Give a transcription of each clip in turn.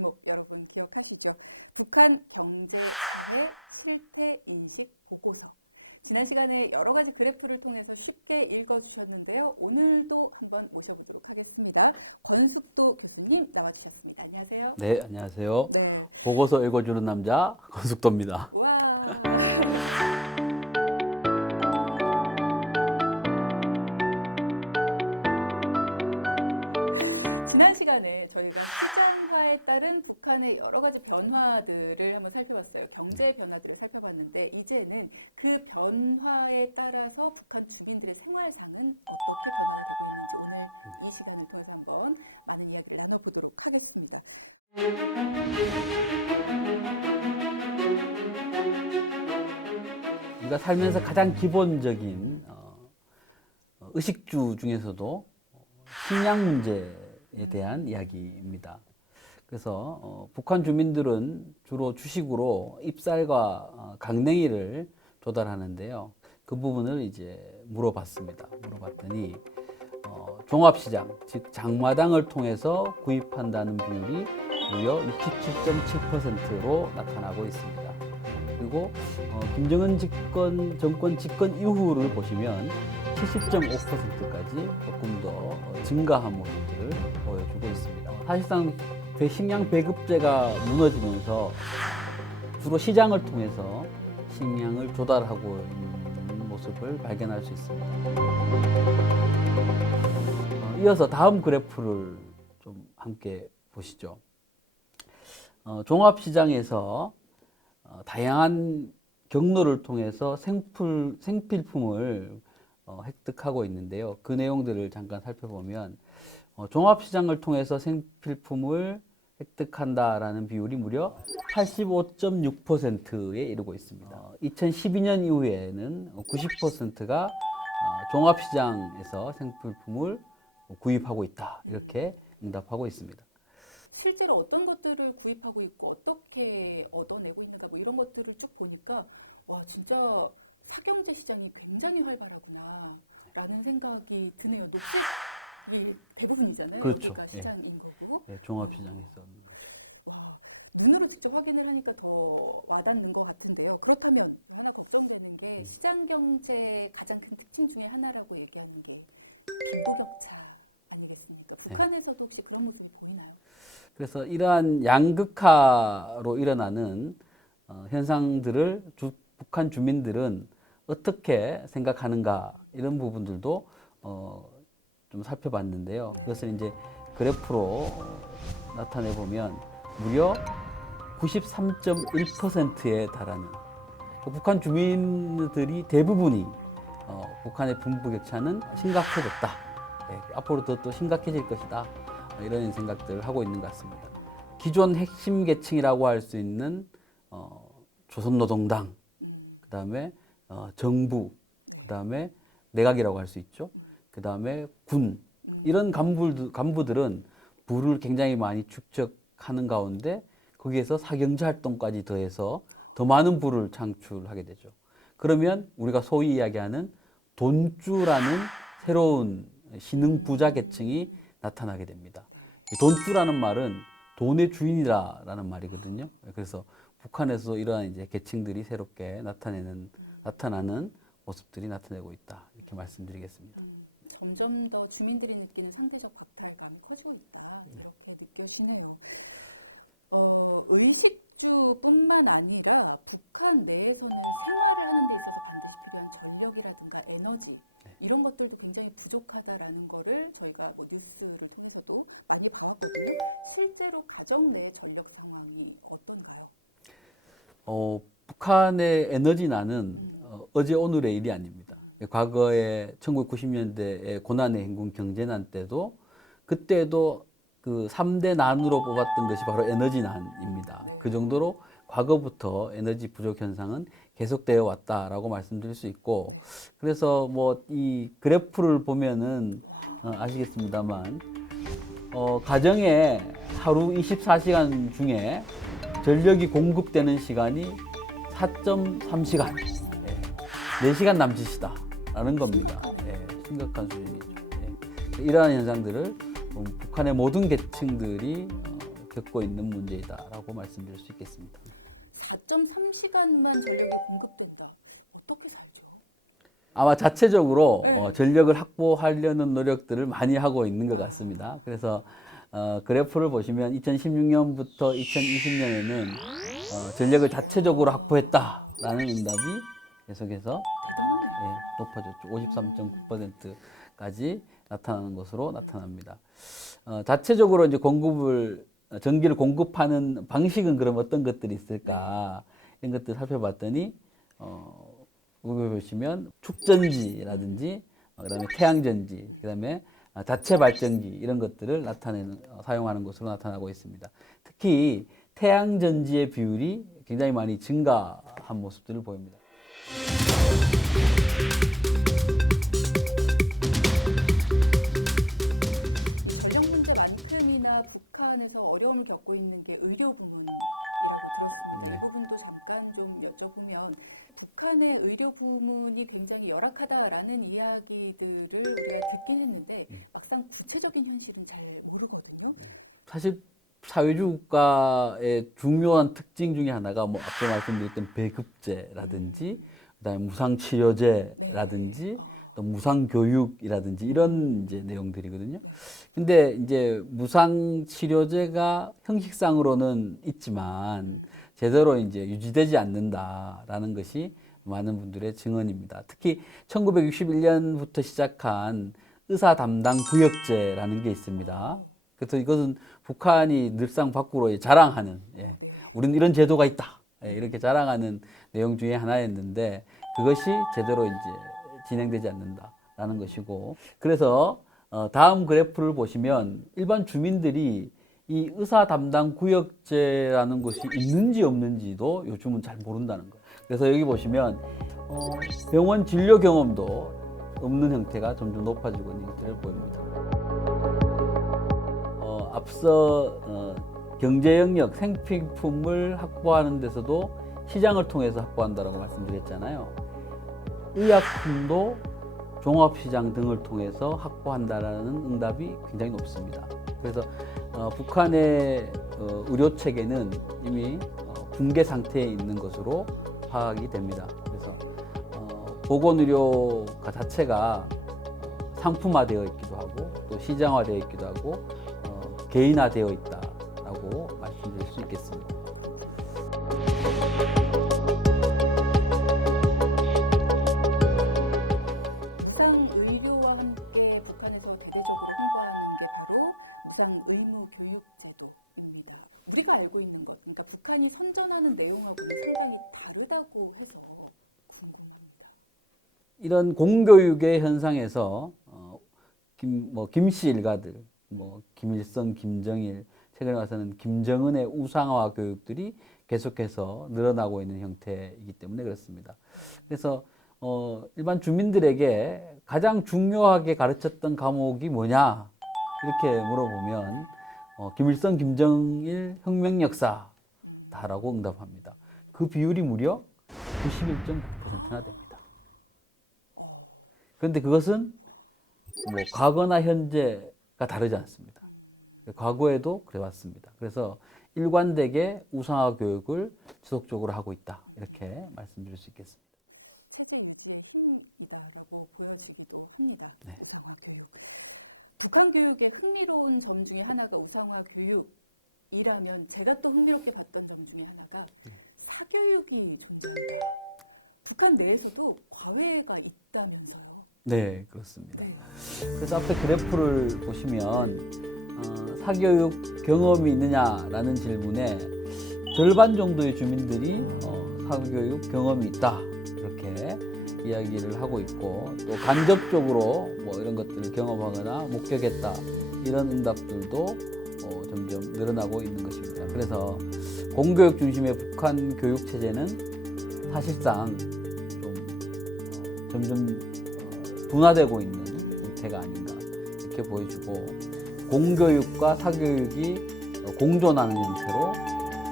제목 여러분 기억하시죠? 북한 경제의 실태 인식 보고서. 지난 시간에 여러 가지 그래프를 통해서 쉽게 읽어주셨는데요. 오늘도 한번 모셔보도록 하겠습니다. 권숙도 교수님 나와주셨습니다. 안녕하세요. 네, 안녕하세요. 네. 보고서 읽어주는 남자 권숙도입니다. 살펴봤어요. 경제 변화들을 살펴봤는데 이제는 그 변화에 따라서 북한 주민들의 생활상은 어떻게 변화되고 있는지 오늘 이 시간을 통해서 한번 많은 이야기를 나눠보도록 하겠습니다. 우리가 살면서 가장 기본적인 어, 어, 의식주 중에서도 식량 문제에 대한 이야기입니다. 그래서 어, 북한 주민들은 주로 주식으로 잎쌀과 어, 강냉이를 조달하는데요. 그 부분을 이제 물어봤습니다. 물어봤더니 어, 종합시장, 즉 장마당을 통해서 구입한다는 비율이 무려 67.7%로 나타나고 있습니다. 그리고 어, 김정은 집권 정권 집권 이후를 보시면 70.5%까지 조금 더 어, 증가한 모습들을 보여주고 있습니다. 사실상 배- 식량 배급제가 무너지면서 주로 시장을 통해서 식량을 조달하고 있는 모습을 발견할 수 있습니다. 어, 이어서 다음 그래프를 좀 함께 보시죠. 어, 종합시장에서 어, 다양한 경로를 통해서 생풀, 생필품을 어, 획득하고 있는데요. 그 내용들을 잠깐 살펴보면 어, 종합시장을 통해서 생필품을 획득한다라는 비율이 무려 85.6%에 이르고 있습니다. 어, 2012년 이후에는 90%가 어, 종합시장에서 생필품을 구입하고 있다. 이렇게 응답하고 있습니다. 실제로 어떤 것들을 구입하고 있고 어떻게 얻어내고 있는가 뭐 이런 것들을 쭉 보니까 와 진짜 사경제 시장이 굉장히 활발하구나라는 생각이 드네요. 녹색이 대부분이잖아요. 그렇죠. 그러니까 예. 시장인 네, 종합시장에서 눈으로 직접 확인을 하니까 더 와닿는 것 같은데요. 그렇다면 하나 더 떠오르는데 시장 경제의 가장 큰 특징 중에 하나라고 얘기하는 게 빈부격차 아니겠습니까? 네. 북한에서도 혹시 그런 모습이 보이나요? 그래서 이러한 양극화로 일어나는 어, 현상들을 주- 북한 주민들은 어떻게 생각하는가 이런 부분들도 어, 좀 살펴봤는데요. 그것을 이제 그래프로 어, 나타내 보면 무려 93.1%에 달하는 그 북한 주민들이 대부분이 어, 북한의 분부격차는 심각해졌다. 예, 앞으로 더 또 심각해질 것이다. 어, 이런 생각들을 하고 있는 것 같습니다. 기존 핵심 계층이라고 할 수 있는 어, 조선노동당, 그 다음에 어, 정부, 그 다음에 내각이라고 할 수 있죠. 그 다음에 군 이런 간부들, 간부들은 부를 굉장히 많이 축적하는 가운데 거기에서 사경제 활동까지 더해서 더 많은 부를 창출하게 되죠. 그러면 우리가 소위 이야기하는 돈주라는 새로운 신흥 부자 계층이 나타나게 됩니다. 이 돈주라는 말은 돈의 주인이라라는 말이거든요. 그래서 북한에서 이러한 이제 계층들이 새롭게 나타내는 나타나는 모습들이 나타내고 있다 이렇게 말씀드리겠습니다. 점점 더 주민들이 느끼는 상대적 박탈감이 커지고 있다 이렇게 느껴지네요. 어, 의식주뿐만 아니라 북한 내에서는 생활을 하는 데 있어서 반드시 필요한 전력이라든가 에너지 이런 것들도 굉장히 부족하다라는 거를 저희가 뭐 뉴스를 통해서도 많이 봐왔거든요. 실제로 가정 내 전력 상황이 어떤가요? 어, 북한의 에너지난은 어, 어제 오늘의 일이 아닙니다. 과거에 1990년대의 고난의 행군 경제난 때도 그때도 그 3대 난으로 뽑았던 것이 바로 에너지난입니다. 그 정도로 과거부터 에너지 부족 현상은 계속되어 왔다라고 말씀드릴 수 있고 그래서 뭐 이 그래프를 보면은 어, 아시겠습니다만 어, 가정에 하루 24시간 중에 전력이 공급되는 시간이 4.3시간, 예, 4시간 남짓이다 라는 겁니다. 예, 심각한 수준이죠. 예. 이러한 현상들을 음, 북한의 모든 계층들이 어, 겪고 있는 문제이다라고 말씀드릴 수 있겠습니다. 4.3시간만 전력이 공급된다. 어떻게 살죠? 아마 자체적으로 네. 어, 전력을 확보하려는 노력들을 많이 하고 있는 것 같습니다. 그래서 어, 그래프를 보시면 2016년부터 2020년에는 어, 전력을 자체적으로 확보했다라는 응답이 계속해서 예, 높아졌죠. 53.9%까지 나타나는 것으로 나타납니다. 어, 자체적으로 이제 공급을 어, 전기를 공급하는 방식은 그럼 어떤 것들이 있을까 이런 것들 살펴봤더니 어, 여기 보시면 축전지라든지 어, 그다음에 태양전지 그다음에 아, 자체 발전기 이런 것들을 나타내는 어, 사용하는 것으로 나타나고 있습니다. 특히 태양전지의 비율이 굉장히 많이 증가한 모습들을 보입니다. 어려움을 겪고 있는 게 의료 부문이라고 들었습니다. 네. 이 부분도 잠깐 좀 여쭤보면 북한의 의료 부문이 굉장히 열악하다라는 이야기들을 우리가 듣긴 했는데 네. 막상 구체적인 현실은 잘 모르거든요. 사실 사회주의 국가의 중요한 특징 중에 하나가 뭐 앞서 말씀드렸던 배급제라든지 그다음에 무상 치료제라든지 또 무상 교육이라든지 이런 이제 내용들이거든요. 근데 이제 무상 치료제가 형식상으로는 있지만 제대로 이제 유지되지 않는다라는 것이 많은 분들의 증언입니다. 특히 1961년부터 시작한 의사 담당 구역제라는 게 있습니다. 그래서 이것은 북한이 늘상 밖으로 자랑하는, 예, 우리는 이런 제도가 있다. 예, 이렇게 자랑하는 내용 중에 하나였는데 그것이 제대로 이제 진행되지 않는다라는 것이고 그래서 어, 다음 그래프를 보시면 일반 주민들이 이 의사 담당 구역제라는 것이 있는지 없는지도 요즘은 잘 모른다는 거예요. 그래서 여기 보시면 어, 병원 진료 경험도 없는 형태가 점점 높아지고 있는 형태를 보입니다. 어, 앞서 어, 경제 영역 생필품을 확보하는 데서도 시장을 통해서 확보한다라고 말씀드렸잖아요. 의약품도 종합시장 등을 통해서 확보한다라는 응답이 굉장히 높습니다. 그래서 어, 북한의 어, 의료 체계는 이미 어, 붕괴 상태에 있는 것으로 파악이 됩니다. 그래서 어, 보건의료가 자체가 상품화되어 있기도 하고 또 시장화되어 있기도 하고 어, 개인화되어 있다라고 말씀드릴 수 있겠습니다. 북한이 선전하는 내용하고는 상당히 다르다고 해서 궁금합니다. 이런 공교육의 현상에서 어, 김, 뭐 김씨 일가들, 뭐 김일성, 김정일, 최근에 와서는 김정은의 우상화 교육들이 계속해서 늘어나고 있는 형태이기 때문에 그렇습니다. 그래서 어, 일반 주민들에게 가장 중요하게 가르쳤던 과목이 뭐냐 이렇게 물어보면 어, 김일성, 김정일 혁명 역사 다라고 응답합니다. 그 비율이 무려 91.9%나 됩니다. 그런데 그것은 뭐 과거나 현재가 다르지 않습니다. 과거에도 그래왔습니다. 그래서 일관되게 우상화 교육을 지속적으로 하고 있다. 이렇게 말씀드릴 수 있겠습니다. 네. 교육의 흥미로운 점 중에 하나가 우상화 교육 이라면 제가 또 흥미롭게 봤던 점 중에 하나가 네. 사교육이 존재한다. 북한 내에서도 과외가 있다면서요. 네, 그렇습니다. 네. 그래서 앞에 그래프를 보시면 어, 사교육 경험이 있느냐라는 질문에 절반 정도의 주민들이 어, 사교육 경험이 있다 이렇게 이야기를 하고 있고 또 간접적으로 뭐 이런 것들을 경험하거나 목격했다 이런 응답들도 어, 점점 늘어나고 있는 것입니다. 그래서 공교육 중심의 북한 교육 체제는 사실상 좀 어, 점점 어, 둔화되고 있는 형태가 아닌가 이렇게 보여주고 공교육과 사교육이 어, 공존하는 형태로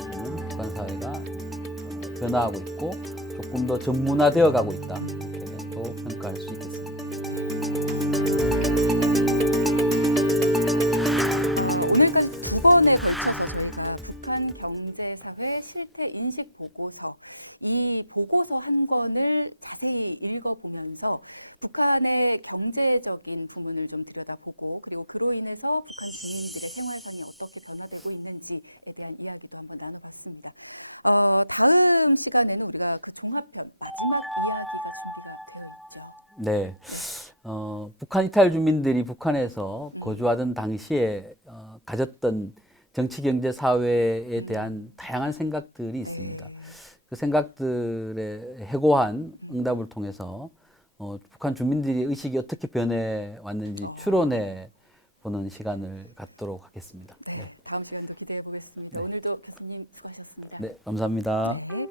지금은 북한 사회가 어, 변화하고 있고 조금 더 전문화되어 가고 있다 경제적인 부분을 좀 들여다보고 그리고 그로 인해서 북한 주민들의 생활상이 어떻게 변화되고 있는지에 대한 이야기도 한번 나눠봤습니다. 어, 다음 시간에는 우리가 그 종합편 마지막 이야기가 준비가 되어 있죠. 네. 어, 북한 이탈 주민들이 북한에서 거주하던 당시에 어, 가졌던 정치, 경제, 사회에 대한 다양한 생각들이 있습니다. 그 생각들의 해고한 응답을 통해서 어, 북한 주민들의 의식이 어떻게 변해 왔는지 추론해 보는 시간을 갖도록 하겠습니다. 네, 다음 시간도 기대해 보겠습니다. 네. 오늘도 교수님 수고하셨습니다. 네 감사합니다.